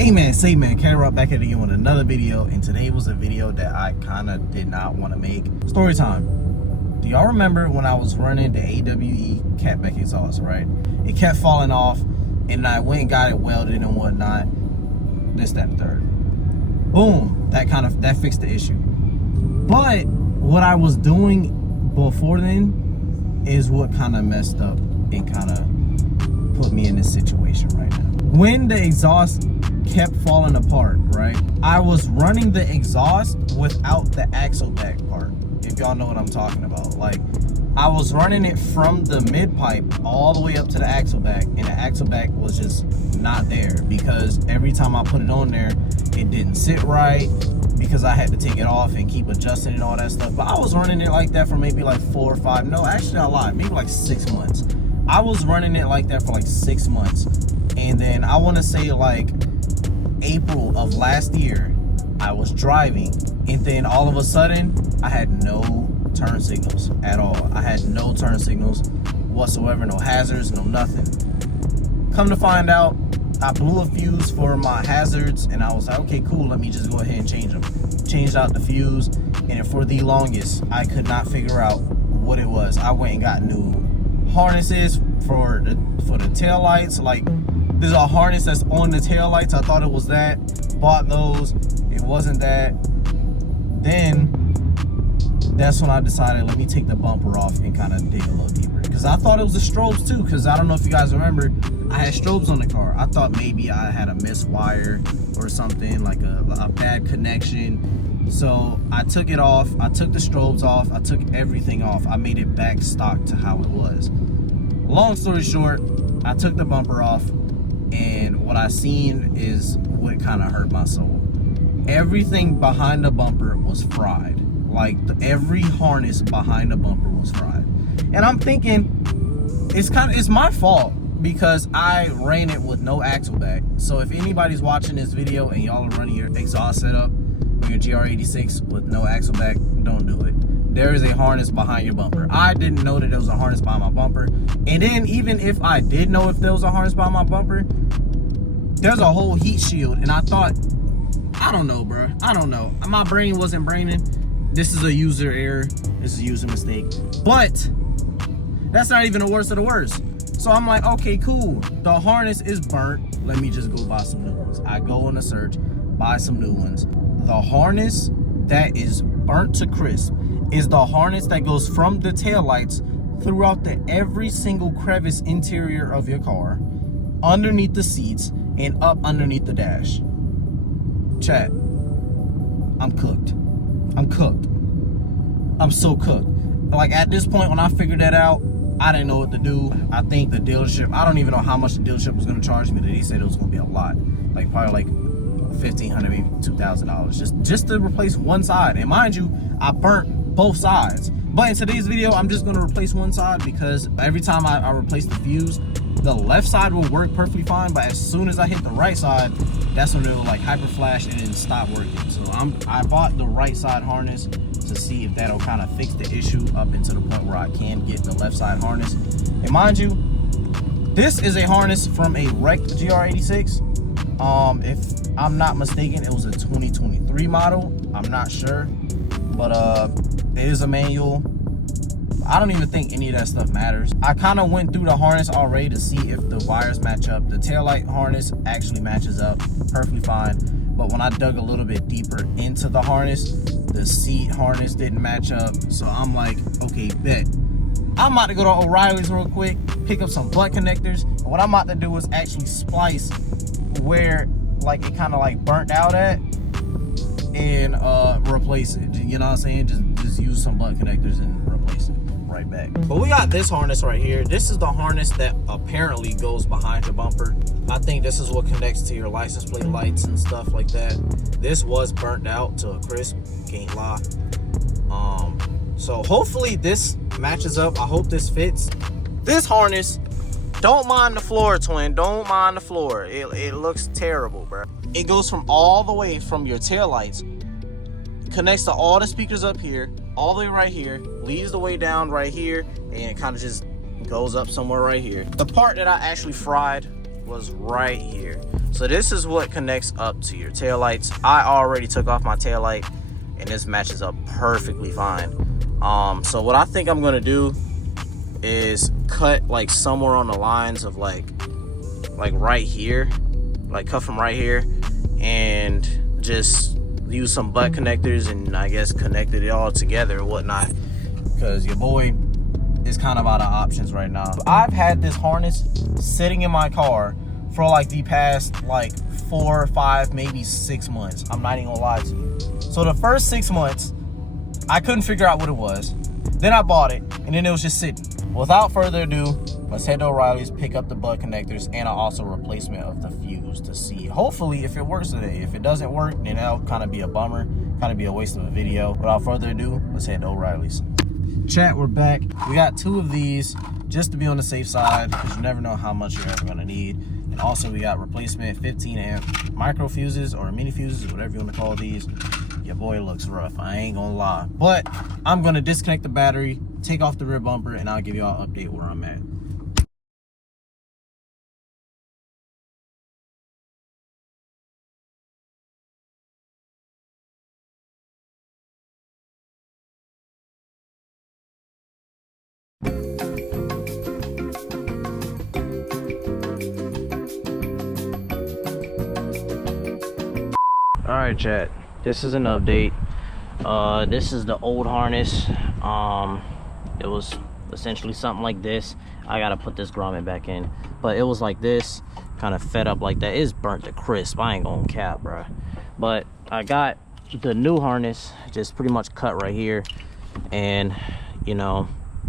Hey man, say man, Carrot back at it again with another video, and today was a video that I kind of did not want to make. Story time. Do y'all remember when I was running the AWE catback exhaust, right? It kept falling off, and I went and got it welded and whatnot. This, that, and third. Boom, that fixed the issue. But what I was doing before then is what kind of messed up and kind of put me in this situation right now. When the exhaust kept falling apart, right, I was running the exhaust without the axle back part, if y'all know what I'm talking about. Like, I was running it from the mid pipe all the way up to the axle back, and the axle back was just not there because every time I put it on there, it didn't sit right because I had to take it off and keep adjusting and all that stuff. But I was running it like that for maybe like 4 or 5, no, actually I lied, maybe like 6 months. I was running it like that for like 6 months. And then I want to say like April of last year, I was driving, and then all of a sudden I had no turn signals at all. I had no turn signals whatsoever, no hazards, no nothing. Come to find out, I blew a fuse for my hazards, and I was like, okay, cool, let me just go ahead and change them. Changed out the fuse, and for the longest, I could not figure out what it was. I went and got new harnesses for the tail lights. Like, there's a harness that's on the tail lights. I thought it was that. Bought those. It wasn't that. Then that's when I decided, let me take the bumper off and kind of dig a little deeper. Because I thought it was the strobes too. Because I don't know if you guys remember, I had strobes on the car. I thought maybe I had a miswire or something, like a bad connection. So I took it off. I took the strobes off. I took everything off. I made it back stock to how it was. Long story short, I took the bumper off, and what I seen is what kind of hurt my soul. Everything behind the bumper was fried. Like, every harness behind the bumper was fried. And I'm thinking, it's my fault because I ran it with no axle back. So if anybody's watching this video and y'all are running your exhaust setup with your GR86 with no axle back, don't do it. There is a harness behind your bumper. I didn't know that there was a harness behind my bumper. And then even if I did know if there was a harness behind my bumper, there's a whole heat shield. And I thought, I don't know, bro. I don't know. My brain wasn't braining. This is a user error. This is a user mistake. But that's not even the worst of the worst. So I'm like, okay, cool. The harness is burnt. Let me just go buy some new ones. I go on a search, buy some new ones. The harness that is burnt to crisp is the harness that goes from the taillights throughout every single crevice interior of your car, underneath the seats, and up underneath the dash. Chat, I'm cooked. I'm cooked. I'm so cooked. Like, at this point, when I figured that out, I didn't know what to do. I think the dealership, I don't even know how much the dealership was going to charge me. They said it was going to be a lot. Like, probably like $1,500, maybe $2,000 just to replace one side. And mind you, I burnt both sides. But in today's video, I'm just going to replace one side because every time I replace the fuse, the left side will work perfectly fine, but as soon as I hit the right side, that's when it will like hyper flash and then stop working. So I bought the right side harness to see if that'll kind of fix the issue up into the point where I can get the left side harness. And mind you, this is a harness from a wrecked GR86. If I'm not mistaken, it was a 2023 model. I'm not sure, but it is a manual. I don't even think any of that stuff matters. I kind of went through the harness already to see if the wires match up. The taillight harness actually matches up perfectly fine, but when I dug a little bit deeper into the harness, the seat harness didn't match up. So I'm like, okay, bet. I'm about to go to O'Reilly's real quick, pick up some butt connectors, and what I'm about to do is actually splice where like it kind of like burnt out at and replace it. You know what I'm saying? Just use some butt connectors and replace it right back. But we got this harness right here. This is the harness that apparently goes behind your bumper. I think this is what connects to your license plate lights and stuff like that. This was burnt out to a crisp, can't lie. So hopefully this matches up. I hope this fits. This harness, don't mind the floor, twin. Don't mind the floor. It looks terrible, bro. It goes from all the way from your taillights, connects to all the speakers up here, all the way right here, leads the way down right here, and it kind of just goes up somewhere right here. The part that I actually fried was right here. So this is what connects up to your taillights. I already took off my taillight and this matches up perfectly fine. So what I think I'm gonna do is cut like somewhere on the lines of like right here, like cut from right here, and just use some butt connectors and I guess connected it all together and whatnot, because your boy is kind of out of options right now. I've had this harness sitting in my car for like the past like 4 or 5, maybe 6 months. I'm not even gonna lie to you. So the first 6 months, I couldn't figure out what it was. Then I bought it, and then it was just sitting. Without further ado, let's head to O'Reilly's, pick up the butt connectors, and also replacement of the fuse to see, hopefully, if it works today. If it doesn't work, then that'll kind of be a bummer, kind of be a waste of a video. Without further ado, let's head to O'Reilly's. Chat, we're back. We got 2 of these just to be on the safe side, because you never know how much you're ever gonna need. And also we got replacement 15 amp micro fuses or mini fuses, whatever you want to call these. Your boy looks rough, I ain't gonna lie. But I'm gonna disconnect the battery, take off the rear bumper, and I'll give you all an update where I'm at. All right, chat, this is an update. This is the old harness. It was essentially something like this. I gotta put this grommet back in, but it was like this, kind of fed up like that. It's burnt to crisp, I ain't gonna cap, bro. But I got the new harness just pretty much cut right here, and you know,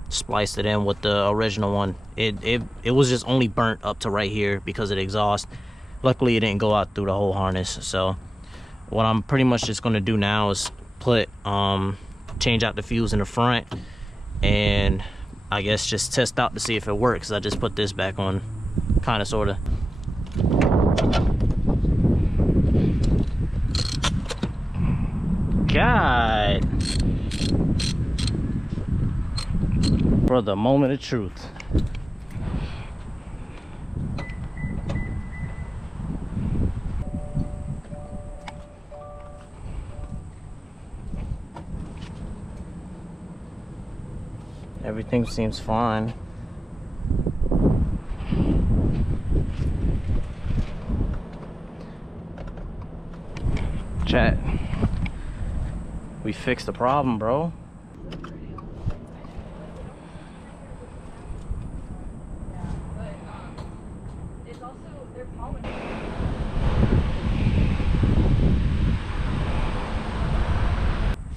spliced it in with the original one. It was just only burnt up to right here because of the exhaust. Luckily it didn't go out through the whole harness. So what I'm pretty much just gonna do now is put change out the fuse in the front, and I guess just test out to see if it works. I just put this back on, kind of, sort of. God, for the moment of truth. Everything seems fine. Chat, we fixed the problem, bro.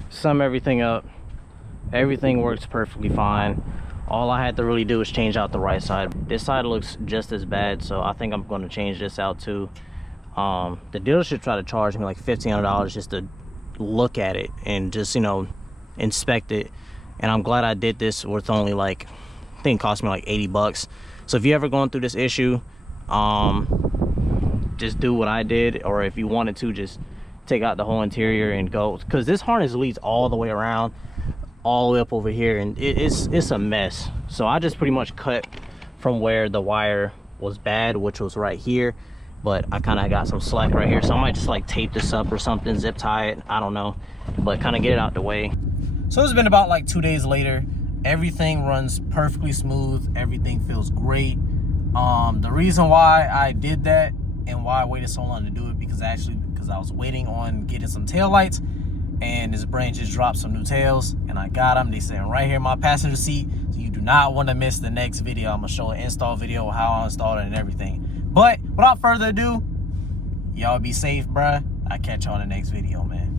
Sum everything up. Everything works perfectly fine. All I had to really do is change out the right side. This side looks just as bad, so I think I'm going to change this out too. The dealership tried to charge me like $1,500 just to look at it and just, you know, inspect it. And I'm glad I did this with only like, I think it cost me like 80 bucks. So if you're ever going through this issue, just do what I did, or if you wanted to, just take out the whole interior and go, because this harness leads all the way around, all the way up over here, and it's a mess. So I just pretty much cut from where the wire was bad, which was right here, but I kind of got some slack right here, so I might just like tape this up or something, zip tie it, I don't know, but kind of get it out the way. So it's been about like 2 days later. Everything runs perfectly smooth, everything feels great. The reason why I did that and why I waited so long to do it, because I was waiting on getting some tail lights, and this brand just dropped some new tails, and I got them. They sitting right here in my passenger seat, so you do not want to miss the next video. I'm gonna show an install video, how I installed it and everything. But without further ado, y'all be safe, bruh. I'll catch y'all in the next video, man.